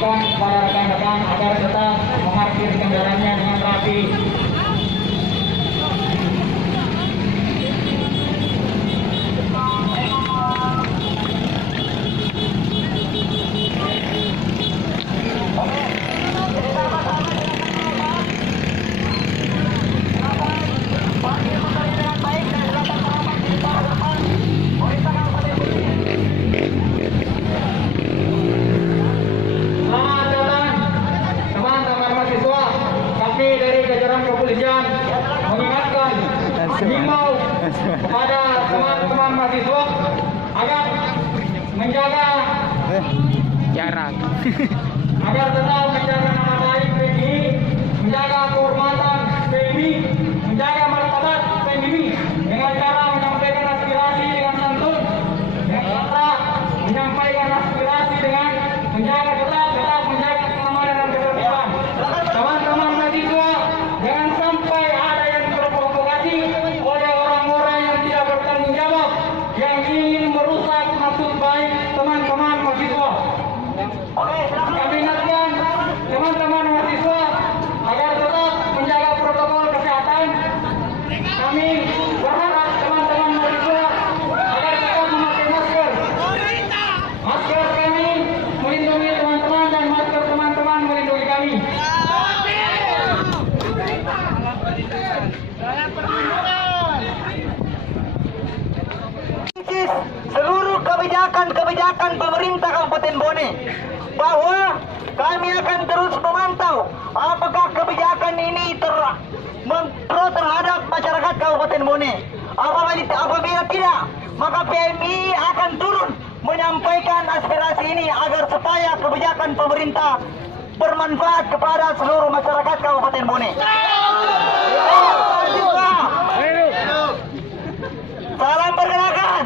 mengingatkan kepada rekan-rekan agar tetap memarkir kendaraannya dengan rapi. Mengimbau kepada teman-teman mahasiswa agar menjaga jarak agar tetap menjaga nama baik PMI, menjaga kehormatan PMI, menjaga martabat PMI dengan cara menyampaikan aspirasi dengan santun, dengan cara menyampaikan aspirasi dengan menjaga tetap menjaga keamanan dan ketertiban. Teman-teman mahasiswa, jangan sampai ada yang terprovokasi oleh orang-orang yang tidak bertanggung jawab yang ingin merusak maksud baik teman-teman mahasiswa. Kami ingatkan teman-teman mahasiswa agar tetap menjaga protokol kesehatan. Kami berharap teman-teman mahasiswa agar tetap memakai masker. Masker kami melindungi teman-teman dan masker teman-teman melindungi kami. Seluruh kebijakan pemerintah Kabupaten Bone bahwa kami akan terus memantau apakah kebijakan ini pro terhadap masyarakat Kabupaten Bone. Apabila tidak, maka PMI akan turun menyampaikan aspirasi ini agar supaya kebijakan pemerintah bermanfaat kepada seluruh masyarakat Kabupaten Bone. Salam pergerakan.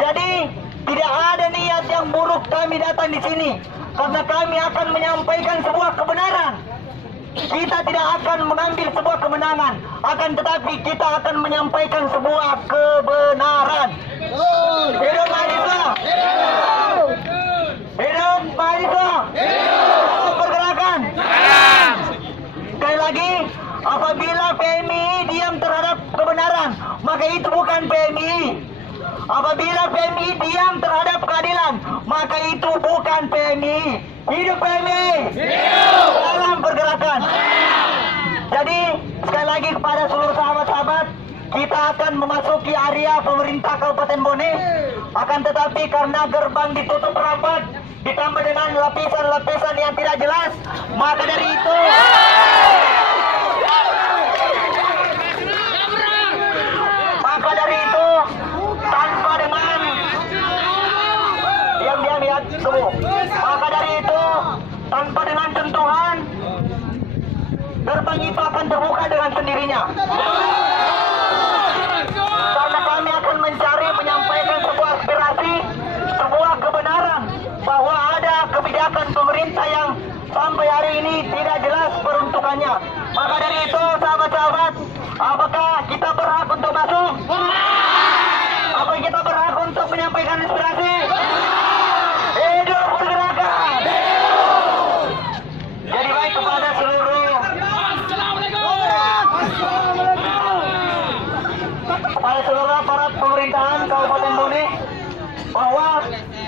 Jadi tidak ada niat yang buruk kami datang di sini karena kami akan menyampaikan sebuah kebenaran. Kita tidak akan mengambil sebuah kemenangan, akan tetapi kita akan menyampaikan sebuah kebenaran. Hidup mahasiswa. Hidup mahasiswa. Salam pergerakan. Sekali lagi, apabila PMI diam terhadap kebenaran, maka itu bukan PMI. Apabila PMI diam terhadap keadilan, maka itu bukan PMI. Hidup PMI. Salam pergerakan. Jadi sekali lagi kepada seluruh sahabat-sahabat, kita akan memasuki area pemerintah Kabupaten Bone. Akan tetapi karena gerbang ditutup rapat, ditambah dengan lapisan-lapisan yang tidak jelas, maka dari itu tanpa dengan diam-diam tunggu. Maka dari itu tanpa dengan sentuhan, gerbang itu akan terbuka dengan sendirinya. Karena kami akan mencari menyampaikan sebuah aspirasi, sebuah kebenaran bahwa ada kebijakan pemerintah yang sampai hari ini tidak jelas peruntukannya. Maka dari itu sahabat-sahabat, apakah kita berhak untuk masuk? Apa kita berhak untuk menyampaikan aspirasi? Hidup pergerakan. Jadi baik kepada seluruh aparat pemerintahan Kabupaten Bone bahwa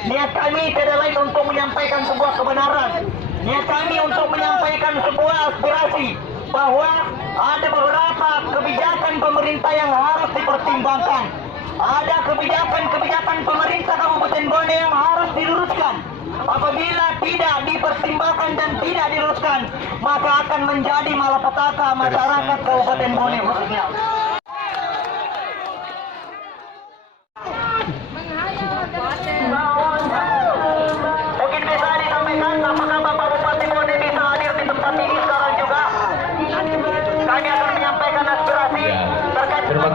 niat kami tidak lain untuk menyampaikan sebuah kebenaran. Niat kami untuk menyampaikan sebuah aspirasi bahwa ada beberapa kebijakan pemerintah yang harus dipertimbangkan. Ada kebijakan pemerintah Kabupaten Bone yang harus diluruskan. Apabila tidak dipertimbangkan dan tidak diluruskan, maka akan menjadi malapetaka masyarakat Kabupaten Bone khususnya. Mungkin bisa disampaikan apakah Bapak Bupati Bone bisa hadir di tempat ini sekarang juga. Kami akan menyampaikan aspirasi terkait dengan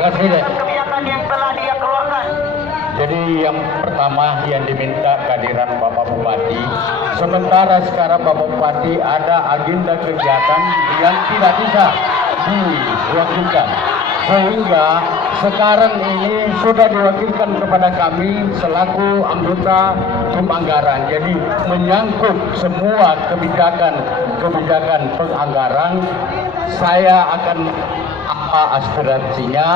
kebijakan yang telah dia keluarkan. Jadi yang pertama yang diminta kehadiran Bapak Bupati. Sementara sekarang Bapak Bupati ada agenda kegiatan yang tidak bisa dilanjutkan. sehingga sekarang ini sudah diwakilkan kepada kami selaku anggota tim anggaran. Jadi menyangkut semua kebijakan penganggaran, saya akan apa aspirasinya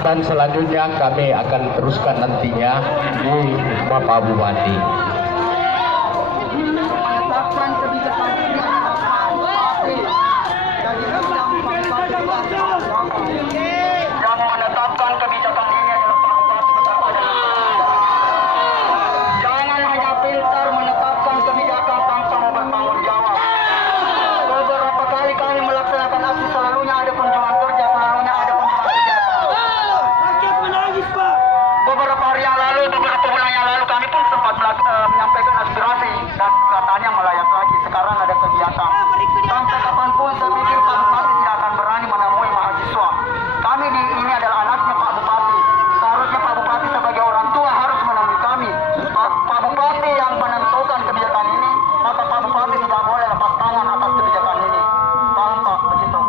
dan selanjutnya kami akan teruskan nantinya di Bapak Bupati. Yang menetapkan kebijakan ini adalah Pak Bupati beserta dengan jangan hanya pintar menetapkan kebijakan tanpa mau bertanggung jawab. Beberapa kali kami melaksanakan aksi, selalunya ada kunjungan kerja, selalunya ada kunjungan kegiatan. Rakyat menangis, Pak. Beberapa hari yang lalu, beberapa bulan yang lalu kami pun sempat menyampaikan aspirasi dan katanya melayat lagi. Sekarang ada kegiatan. Sampai kapanpun saya pikir Pak Bupati tidak akan berani menemui mahasiswa. Kami ini adalah anaknya Pak Bupati. Seharusnya Pak Bupati sebagai orang tua harus menemui kami. Pak Bupati yang menentukan kebijakan ini, maka Pak Bupati tidak boleh lepas tangan atas kebijakan ini. Paham Pak? Begitu.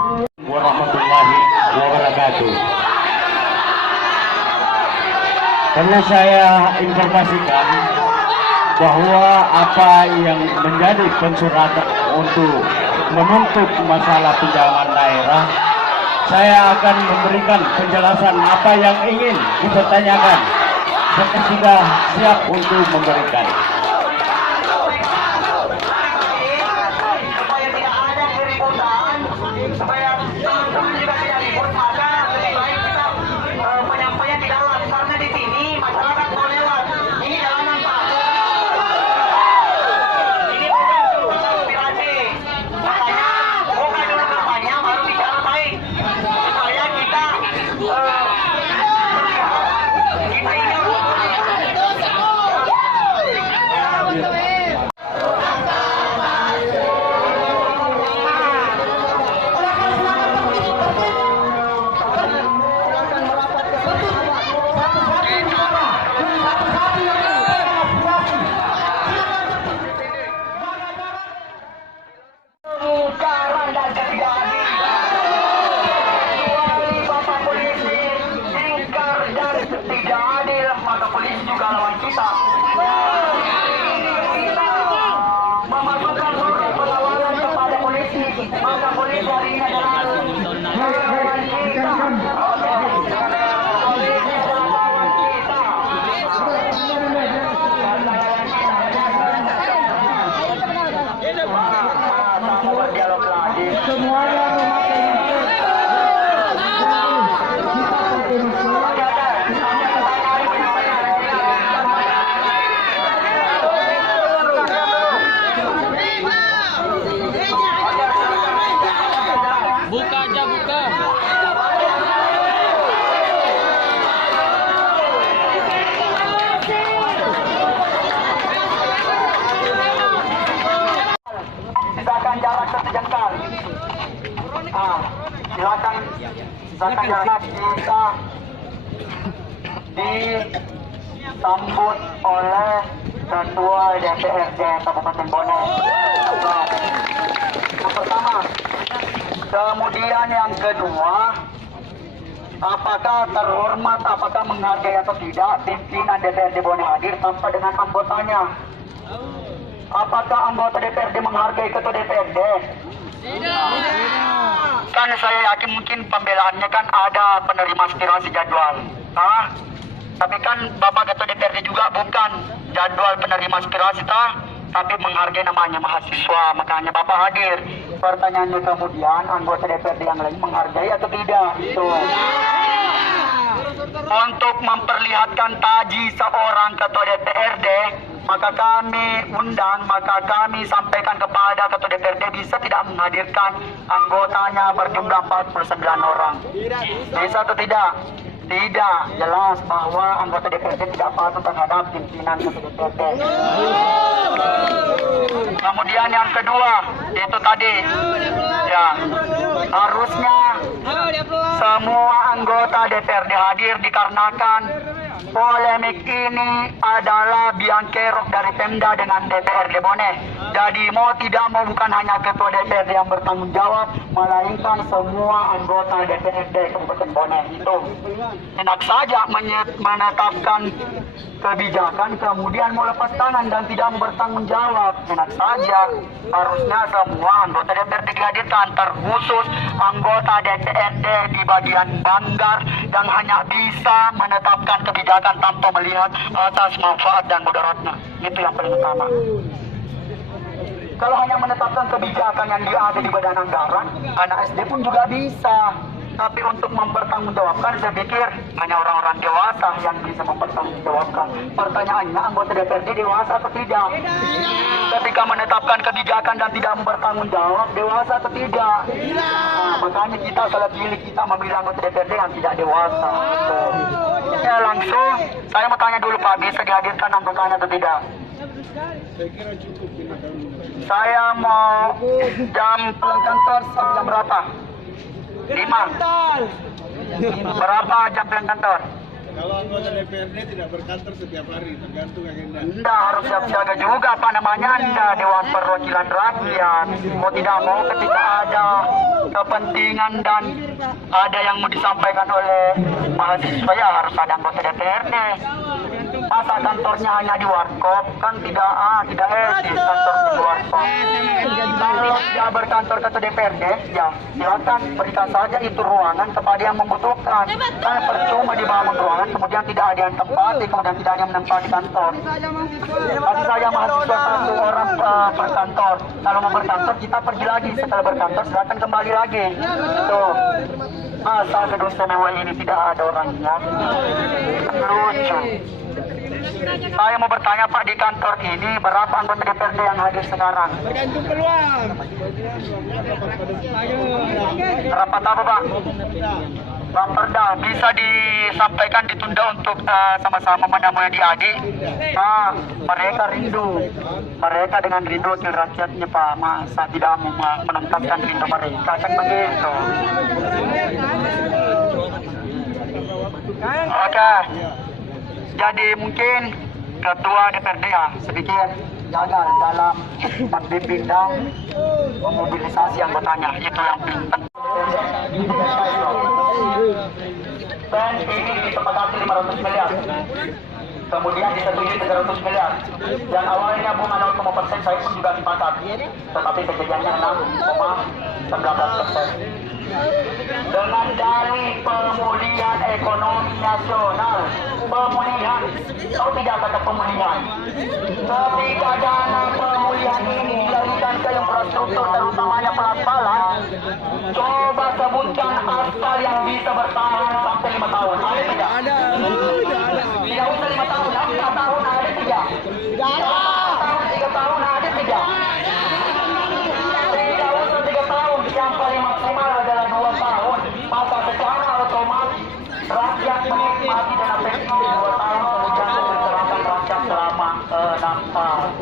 Warahmatullahi wabarakatuh. Perlu saya informasikan bahwa apa yang menjadi pensuratan untuk menuntut masalah pinjaman daerah, saya akan memberikan penjelasan apa yang ingin dipertanyakan. Saya sudah siap untuk memberikan. Supaya tidak ada keributan, supaya teman-teman juga tidak ribut, maka lebih baik kita penyampaian di dalam, karena di sini masyarakat mau lewat. Ini jalanan Pak. Ini bukan aspirasi. Makanya buka dulu kampanye baru bicara baik. Supaya kita Karan dan ketiadaan. Kecuali Bapak Polisi ingkar dan tidak adil, maka polisi juga lawan kita. Kita memasukkan surat perlawanan kepada polisi, maka polisi hari ini adalah lawan kita. Polisi adalah lawan kita. Berdialog lagi. Semuanya Buka aja, buka. silakan jarak sejengkal. Silakan jarak kita disambut oleh Ketua DPRD Kabupaten Bone. Yang pertama. Kemudian yang kedua, apakah terhormat, apakah menghargai atau tidak pimpinan DPRD Bone hadir tanpa dengan anggotanya? Apakah anggota DPRD menghargai ketua DPRD? Kan saya yakin mungkin pembelaannya kan ada penerima aspirasi jadwal. Tapi kan Bapak Ketua DPRD juga bukan jadwal penerima aspirasi tapi menghargai namanya mahasiswa, makanya Bapak hadir. Pertanyaannya kemudian anggota DPRD yang lain menghargai atau tidak? Itu. Untuk memperlihatkan taji seorang Ketua DPRD, maka kami undang, maka kami sampaikan kepada Ketua DPRD bisa tidak menghadirkan anggotanya berjumlah 49 orang. Bisa atau tidak? Tidak, jelas bahwa anggota DPRD tidak patuh terhadap pimpinan Ketua DPRD. Kemudian yang kedua, itu tadi, ya harusnya semua anggota DPRD hadir dikarenakan polemik ini adalah biang kerok dari Pemda dengan DPRD Bone. Jadi mau tidak mau bukan hanya ketua DPRD yang bertanggung jawab, melainkan semua anggota DPRD Kabupaten Bone itu enak saja menetapkan kebijakan kemudian mau lepas tangan dan tidak mau bertanggung jawab. Enak saja, harusnya semua anggota DPRD dihadirkan, terkhusus anggota DPRD di bagian Banggar yang hanya bisa menetapkan kebijakan tanpa melihat asas manfaat dan mudaratnya. Itu yang paling utama. Kalau hanya menetapkan kebijakan yang ada di badan anggaran, anak SD pun juga bisa. Tapi untuk mempertanggungjawabkan, saya pikir hanya orang-orang dewasa yang bisa mempertanggungjawabkan. Pertanyaannya, anggota DPRD dewasa atau tidak? Ketika menetapkan kebijakan dan tidak bertanggung-jawab, dewasa atau tidak? Nah, makanya kita salah pilih, kita memilih anggota DPRD yang tidak dewasa. Ya langsung, saya mau tanya dulu Pak, bisa dihadirkan anggotanya atau tidak? Saya mau jam pulang kantor sampai jam berapa? 5. Berapa jam pulang kantor? Kalau anggota DPRD tidak berkantor setiap hari, tergantung agenda. Anda harus siap-siaga juga, apa namanya, Anda Dewan Perwakilan Rakyat. Mau tidak mau ketika ada kepentingan dan ada yang mau disampaikan oleh mahasiswa, ya harus ada anggota DPRD. Masa kantornya hanya di warkop, kan tidak etis kantornya di warkop. Kalau tidak berkantor ketua DPRD, ya silakan berikan saja itu ruangan kepada yang membutuhkan. Karena percuma dibangun ruangan, kemudian tidak ada yang tempati, kemudian tidak ada yang menempati kantor. Kasih saja mahasiswa 1 orang per kantor. Kalau mau berkantor, kita pergi lagi. Setelah berkantor, silakan kembali lagi. Tuh. Masa gedung istimewa ini tidak ada orangnya? Lucu. Saya mau bertanya Pak, di kantor ini berapa anggota DPRD yang hadir sekarang? Tergantung peluang. Rapat apa Pak? Raperda, bisa disampaikan ditunda untuk sama-sama menemui adik-adik. Pak, mereka rindu. Mereka dengan rindu wakil rakyatnya Pak, masa tidak mau menempatkan rindu mereka, kan begitu. Oke. Jadi mungkin ketua DPRD ya sedikit gagal dalam membimbing dan memobilisasi anggotanya, itu yang penting. Dan ini disepakati 500 miliar, kemudian disetujui 300 miliar. Dan awalnya bunga 0,% saya pun juga sepakat, tetapi kejadiannya 6,19%. Dengan dalih pemulihan ekonomi nasional, pemulihan, tahu tidak kata pemulihan? Ketika dana pemulihan ini dilarikan ke infrastruktur, terutamanya pengaspalan, coba sebutkan aspal yang bisa bertahan sampai 5 tahun. Ada tidak? Ada. Tidak usah 5 tahun, 4 tahun ada tidak? Tidak ada. 3 tahun ada tidak? Tidak usah 3 tahun, yang paling maksimal adalah 2 tahun. Maka secara otomatis rakyat menikmati dana pensiun 2 tahun, kemudian mencerahkan rakyat selama 6 tahun.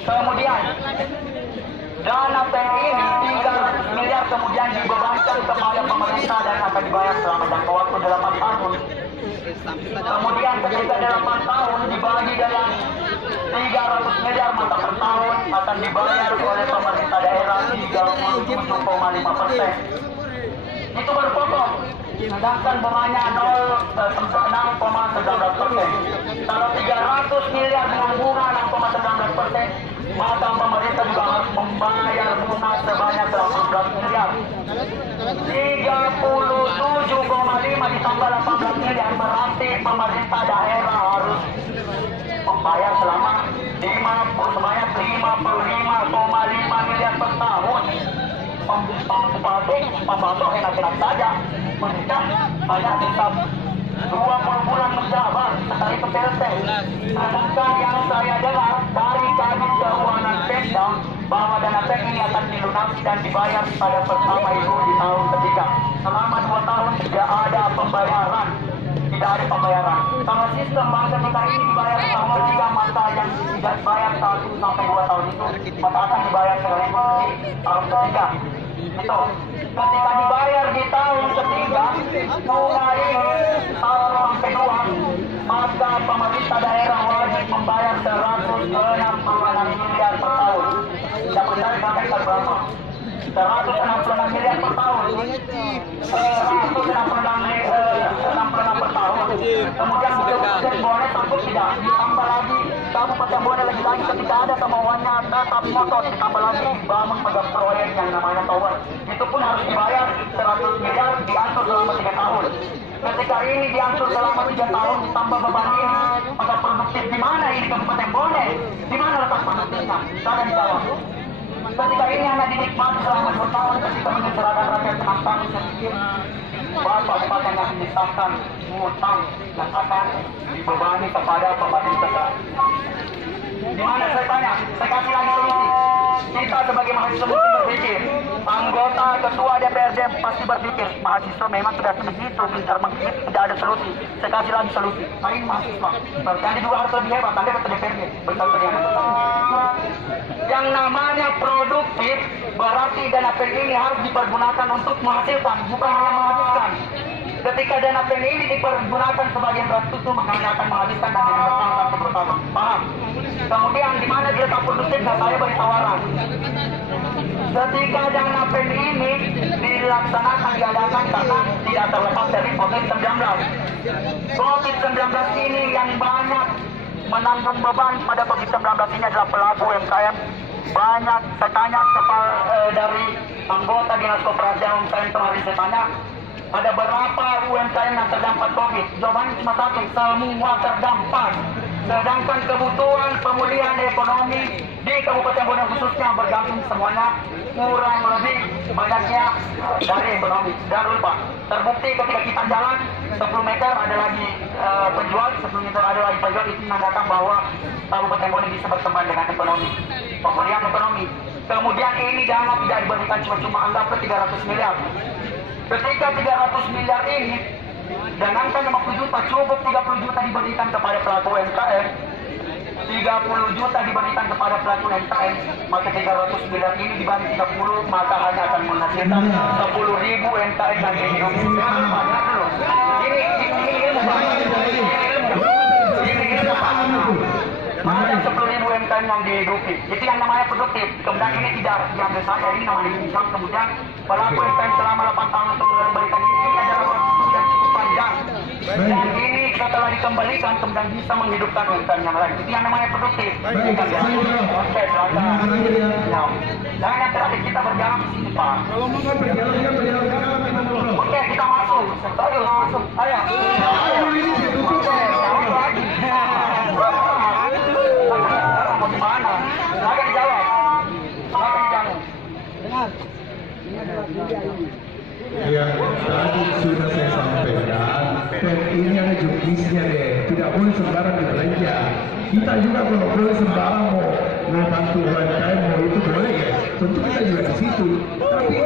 Kemudian dana pensiun ini 300 miliar kemudian dibebankan kepada pemerintah dan akan dibayar selama jangka waktu 8 tahun. Kemudian ketika 8 tahun dibagi dalam 300 miliar, maka per tahun akan dibayar oleh pemerintah daerah 37,5%. Itu baru pokok. Sedangkan bunganya 6,19%. Kalau 300 miliar dengan bunga 6,19%, maka pemerintah juga harus membayar bunga sebanyak 18 miliar. 37,5 ditambah 18 miliar berarti pemerintah daerah harus membayar selama 55,5 miliar per tahun. Pembantu enak-enak saja, mereka banyak hisap 20 bulan menjabat setelah itu selesai. Sedangkan yang saya dengar dari Kadin Keuangan Pemda bahwa dana PEK ini akan dilunasi dan dibayar pada pertama itu di tahun ketiga. Selama 2 tahun tidak ada pembayaran. tidak ada pembayaran. Kalau sistem bangsa kita ini dibayar selama 3 masa yang tidak dibayar 1 sampai 2 tahun itu, maka akan dibayar sekaligus di tahun ketiga. Itu ketika dibayar di tahun ketiga, mulai 1 sampai 2, maka pemerintah daerah wajib membayar 166 miliar per tahun. Tidak benar sampai berapa? 166 miliar per tahun. 166 per tahun. Kemudian boleh takut tidak ditambah lagi. Kabupaten boleh lagi ketika ada kemauannya tetap motor ditambah lagi bangun pada proyek yang namanya tower. Itu pun harus dibayar 100 miliar diatur selama 3 tahun. Ketika ini diatur selama 3 tahun ditambah beban ini, maka produktif di mana ini Kabupaten Bone? Di mana letak produktifnya? Saya dijawab. Ketika ini hanya dinikmati selama 2 tahun ketika menyesalkan rakyat tentang sedikit, Bapak Bupati yang menyisahkan utang yang akan dibebani kepada pemerintah. Di mana saya tanya, saya kasih lagi solusi. Kita sebagai mahasiswa mesti berpikir, anggota ketua DPRD pasti berpikir, mahasiswa memang sudah sebegitu pintar mengkritik, tidak ada solusi. Saya kasih lagi solusi. Lain mahasiswa, berarti juga harus lebih hebat, Anda ketua DPRD, yang namanya produktif, berarti dana PNI ini harus dipergunakan untuk menghasilkan, bukan hanya menghabiskan. Ketika dana PNI ini dipergunakan sebagai infrastruktur, maka akan menghabiskan dan bertahun-tahun. Paham? Kemudian di mana dia tak produktif, saya beri tawaran. Ketika dana PNI ini dilaksanakan, diadakan karena tidak terlepas dari COVID-19. COVID-19 ini yang banyak menanggung beban pada COVID-19 ini adalah pelaku UMKM. Banyak saya tanya dari anggota Dinas Koperasi UMKM kemarin saya tanya, ada berapa UMKM yang terdampak COVID? Jawabannya cuma satu, semua terdampak. Sedangkan kebutuhan pemulihan ekonomi di Kabupaten Bone khususnya bergantung semuanya kurang lebih banyaknya dari ekonomi. Dan lupa, terbukti ketika kita jalan 10 meter ada lagi penjual, 10 meter ada lagi penjual, itu menandakan bahwa Kabupaten Bone bisa berkembang dengan ekonomi, pemulihan ekonomi. Kemudian ini dana tidak diberikan cuma-cuma, anggaplah 300 miliar. Ketika 300 miliar ini, jangankan 50 juta, cukup 30 juta diberikan kepada pelaku UMKM, 30 juta diberikan kepada pelaku UMKM, maka 300 miliar ini dibagi 30, maka hanya akan menghasilkan 10.000 UMKM yang hidup. Ada 10.000 UMKM yang dihidupi. Itu yang namanya produktif. Kemudian ini tidak diambil saja, ini namanya income. Kemudian pelaku UMKM selama 8 tahun untuk memberikan ini adalah waktu yang cukup panjang. Dan ini setelah dikembalikan kemudian bisa menghidupkan UMKM yang lain. Itu yang namanya produktif. Oke, silakan. Dan yang terakhir kita berjalan di sini, Pak. Oke, kita masuk. Ayo masuk. Ayo. Mau gimana? Silakan dijawab. Silakan dijawab. Dengar. Yang tadi sudah saya sampaikan, ini ada juknisnya deh, tidak boleh sembarang belanja. Kita juga kalau boleh sembarang mau bantu UMKM mau itu boleh ya, tentu kita juga di situ. Tapi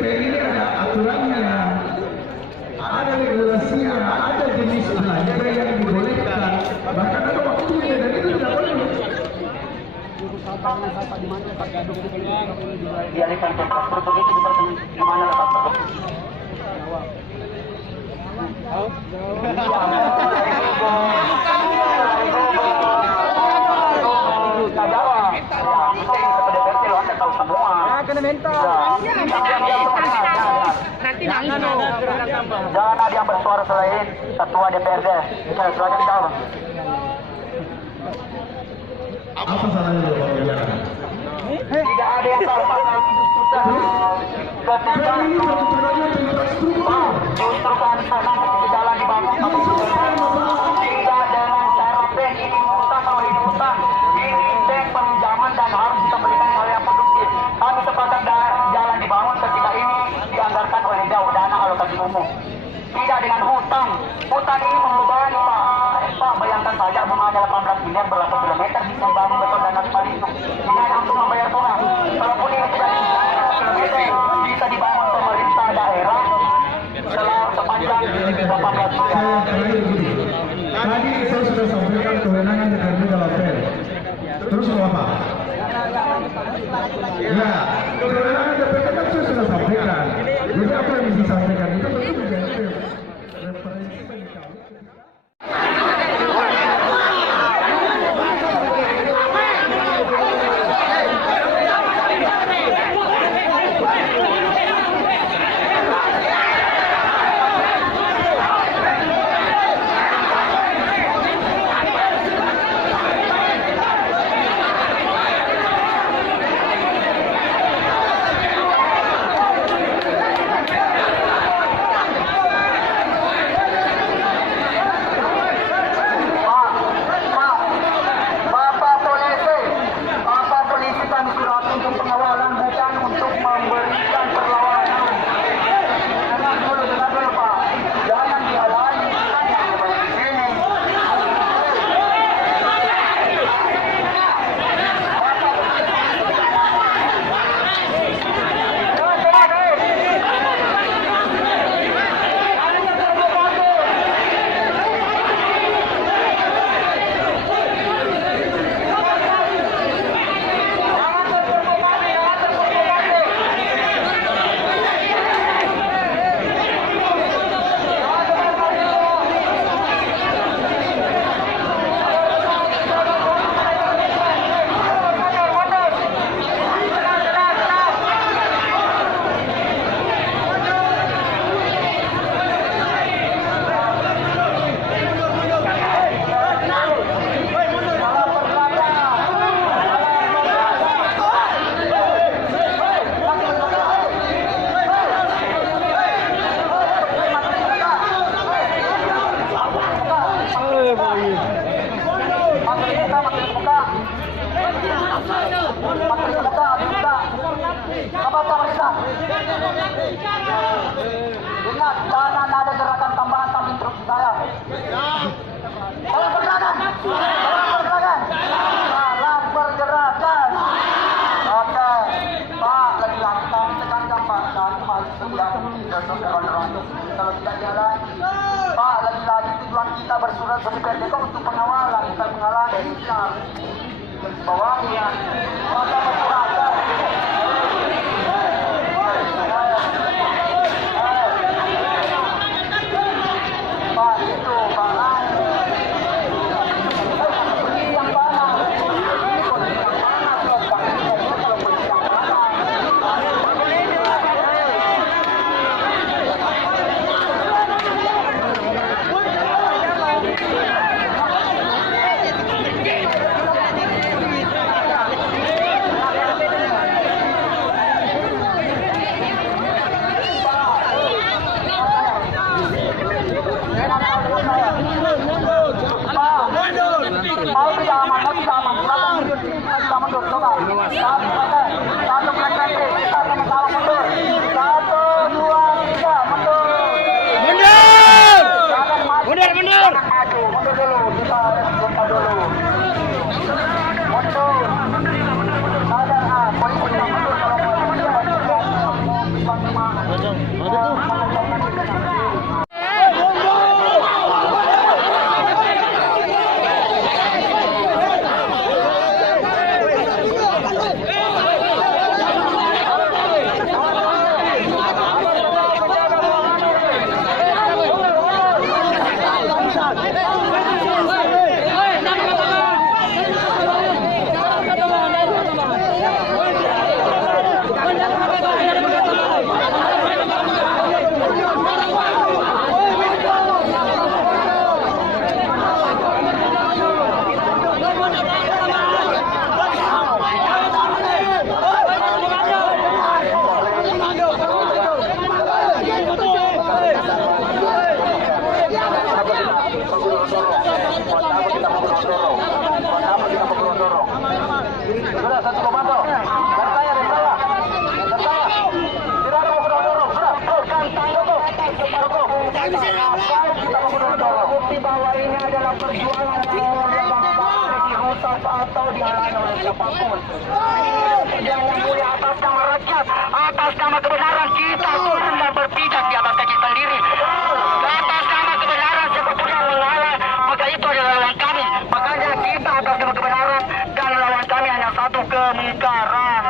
ini ada aturannya, ada regulasinya, ada jenis belanja yang dibolehkan, bahkan ada waktunya dan itu tidak boleh. Dialihkan ke produk itu di mana letak produk? Jangan ada yang bersuara selain ketua DPRD. Saya silakan dijawab. Apa salahnya Pak Bicara? Tidak ada yang salah. Ketika justru kan sana jalan dibangun tidak dengan cara bank ini utang kalau ini utang, ini bank pinjaman dan harus dikembalikan hal yang produktif. Kami sepakat jalan dibangun ketika ini dianggarkan oleh dana alokasi umum. Tidak dengan hutang. Hutang ini membebani Pak, bayangkan saja bunganya 18 miliar berapa kilometer bisa bangun beton dan aspal itu. Ini hanya untuk membayar bunga. Walaupun ini tidak bisa dibangun pemerintah daerah sepanjang 18 miliar. berkata. Ingat, jangan ada gerakan tambahan sambil instruksi saya. Salam pergerakan. Salam pergerakan. Oke, Pak, lagi-lagi kami tekankan Pak, kami masih setia kalau tidak jalan. Pak, lagi-lagi tujuan kita bersurat bagi PRDK untuk pengawalan, bukan penghalangan. Kita bawahnya, maka masyarakat. Pak, itu Pak. Yang panas. Ini kondisi yang panas, Pak. Ini kalau kondisi yang panas. Mau tidak aman, kita mundur, coba. Satu pelanggan, kita sama-sama mundur. 1, 2, 3, mundur. Mundur. Mundur dulu, kita sebentar dulu. Mundur. Sadar, polisi tidak mundur kalau sudah satu komando. Bertanya. Tidak ada mau dorong. Sudah, cukup. Bukti bahwa ini adalah perjuangan yang dirusak atau dihalangi oleh siapapun. Yang mulia atas nama rakyat, atas nama kebenaran kita turun dan berpijak di atas kaki sendiri. Atas nama kebenaran siapapun yang mengalah, maka itu adalah lawan kami. Makanya kita atas nama kebenaran dan lawan kami hanya satu, kemungkaran.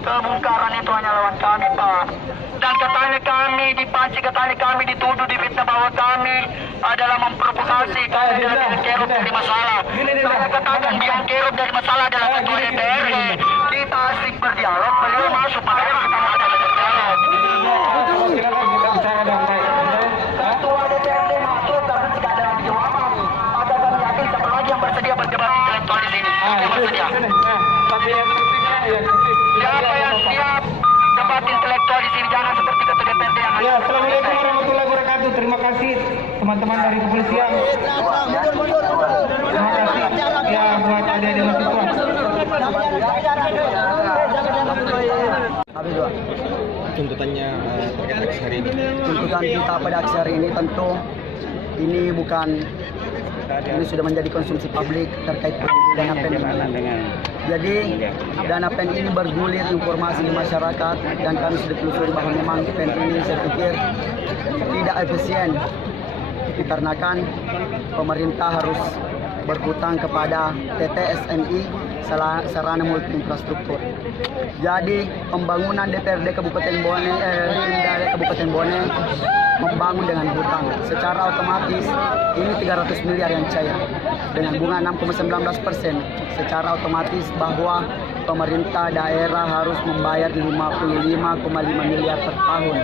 Kemungkaran itu hanya lawan kami, Pak. Dan katanya kami dipancing, katanya kami dituduh, difitnah bahwa kami adalah memprovokasi, kami adalah biang kerok dari masalah. Saya katakan biang kerok dari masalah adalah ketua DPRD. Kita asik berdialog, beliau masuk, makanya kita ada berdialog. Ketua DPRD masuk, tapi tidak ada lagi jawaban. Maka kami yakin siapa lagi yang bersedia berdebat intelektual di sini? Siapa yang bersedia? Siapa yang siap debat intelektual di sini? Jangan seperti ketua DPRD yang Ya, Assalamualaikum warahmatullahi wabarakatuh. Terima kasih teman-teman dari kepolisian. Terima kasih ya buat adik-adik mahasiswa. Tuntutannya terkait aksi hari ini. Tuntutan kita pada aksi hari ini tentu ini sudah menjadi konsumsi publik terkait dana pen ini. Jadi dana pen ini bergulir informasi di masyarakat dan kami sudah telusuri bahwa memang pen ini saya pikir tidak efisien dikarenakan pemerintah harus berhutang kepada PT SNI sarana multi infrastruktur. Jadi pembangunan DPRD Kabupaten Bone membangun dengan hutang. Secara otomatis ini 300 miliar yang cair dengan bunga 6,19%. Secara otomatis bahwa pemerintah daerah harus membayar 55,5 miliar per tahun.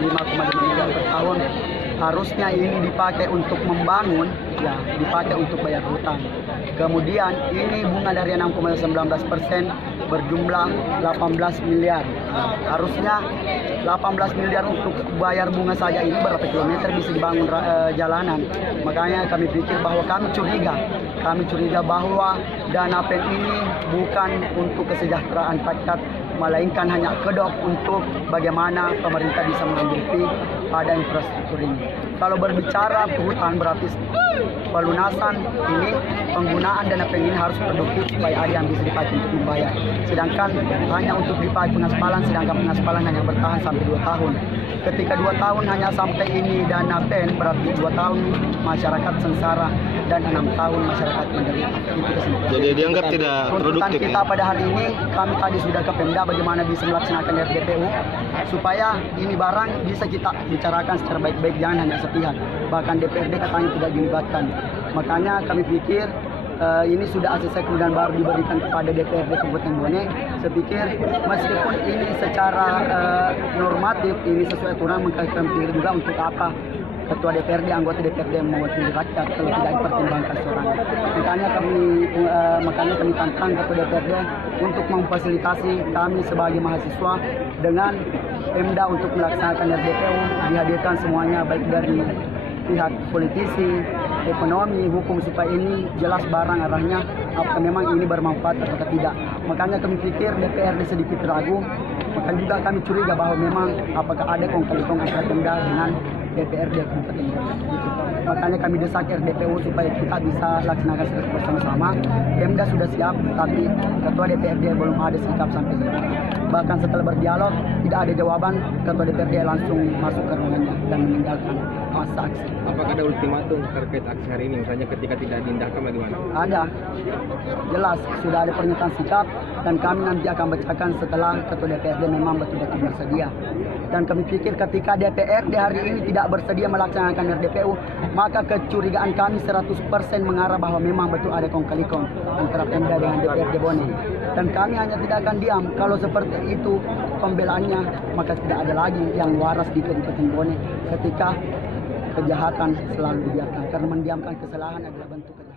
5,5 miliar per tahun. Harusnya ini dipakai untuk membangun, ya dipakai untuk bayar hutang. Kemudian ini bunga dari 6,19% berjumlah 18 miliar. Harusnya 18 miliar untuk bayar bunga saja, ini berapa kilometer bisa dibangun jalanan. Makanya kami pikir bahwa kami curiga bahwa dana pen ini bukan untuk kesejahteraan rakyat, melainkan hanya kedok untuk bagaimana pemerintah bisa mengambil fee pada infrastruktur ini. Kalau berbicara hutan berarti pelunasan ini, penggunaan dana PMI ini harus produktif supaya ada yang bisa dipakai untuk membayar. Sedangkan hanya untuk dipakai pengaspalan, sedangkan pengaspalan hanya bertahan sampai 2 tahun. Ketika 2 tahun hanya sampai ini dana PEN, berarti 2 tahun masyarakat sengsara dan 6 tahun masyarakat menderita. Itu kesimpulan. Jadi dianggap tidak Tuntutan produktif kita ya? pada hari ini, kami tadi sudah ke Pemda bagaimana bisa melaksanakan RDPU supaya ini barang bisa kita bicarakan secara baik-baik, jangan hanya sepihak. Bahkan DPRD katanya tidak dilibatkan. Makanya kami pikir ini sudah ACC kemudian baru diberikan kepada DPRD Kabupaten Bone. Saya pikir meskipun ini secara normatif ini sesuai aturan, maka kami pikir juga untuk apa Ketua DPRD, anggota DPRD mewakili rakyat kalau tidak dipertimbangkan seorang. Makanya kami tantang Ketua DPRD untuk memfasilitasi kami sebagai mahasiswa dengan Pemda untuk melaksanakan RDPU, dihadirkan semuanya baik dari pihak politisi, ekonomi, hukum supaya ini jelas barang arahnya apakah memang ini bermanfaat atau tidak. Makanya kami pikir DPRD sedikit ragu, maka juga kami curiga bahwa memang apakah ada kong-kali-kong antara Pemda dengan DPRD Kabupaten Bone. Gitu. Makanya kami desak RDPU supaya kita bisa laksanakan bersama-sama. Pemda sudah siap, tapi Ketua DPRD belum ada sikap sampai sekarang. Bahkan setelah berdialog tidak ada jawaban, Ketua DPRD langsung masuk ke ruangannya dan meninggalkan masa aksi. Apakah ada ultimatum terkait aksi hari ini? Misalnya ketika tidak diindahkan bagaimana? Ada, jelas sudah ada pernyataan sikap dan kami nanti akan bacakan setelah Ketua DPRD memang betul-betul bersedia. Dan kami pikir ketika DPRD hari ini tidak bersedia melaksanakan RDPU, maka kecurigaan kami 100% mengarah bahwa memang betul ada kong-kali-kong antara Pemda dengan DPRD Bone. Dan kami hanya tidak akan diam kalau seperti itu pembelaannya, maka tidak ada lagi yang waras di Kabupaten Bone ketika kejahatan selalu dibiarkan, karena mendiamkan kesalahan adalah bentuk kejahatan.